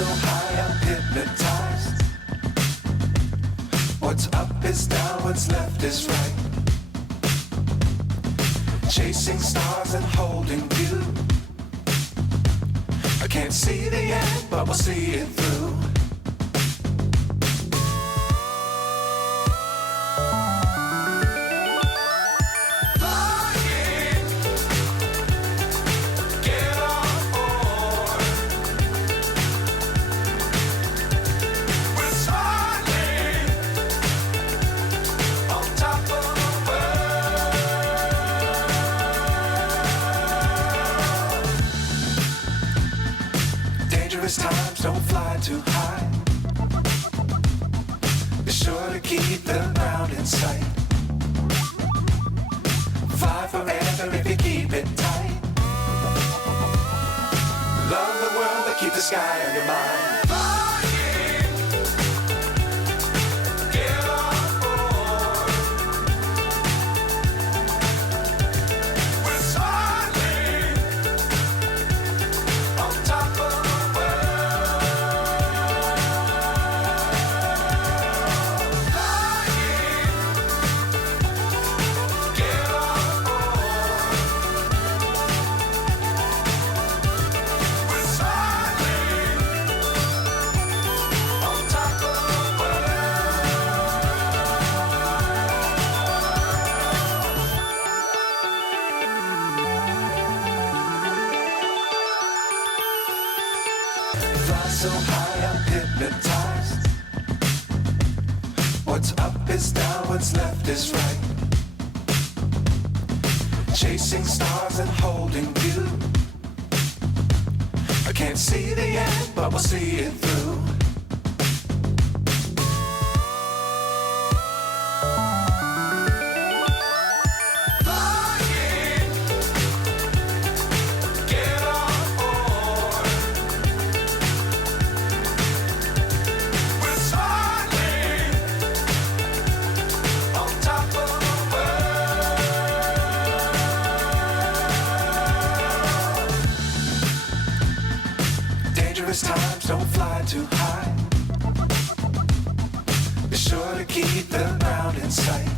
so high, I'm hypnotized. What's up is down, what's left is right. Chasing stars and holding you. I can't see the end, but we'll see it through. Dangerous times, don't fly too high. Be sure to keep the ground in sight. Fly forever if you keep it tight. Love the world, but keep the sky on your mind. Fly so high, I'm hypnotized. What's up is down, what's left is right. Chasing stars and holding you. I can't see the end, but we'll see it through. Dangerous times, don't fly too high. Be sure to keep the ground in sight.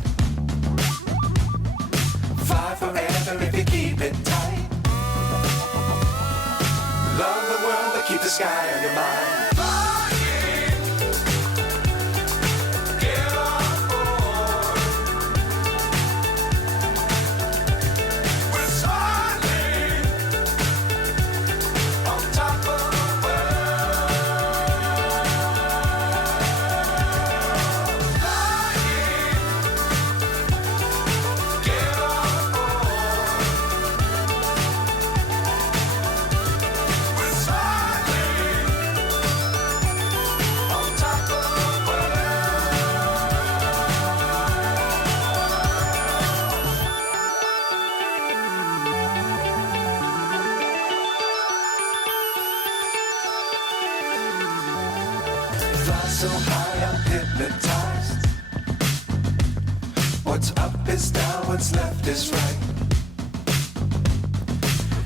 Fly forever if you keep it tight. Love the world, but keep the sky on your mind. Fly so high, I'm hypnotized. What's up is down, what's left is right.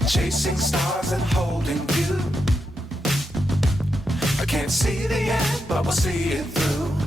Chasing stars and holding you. I can't see the end, but we'll see it through.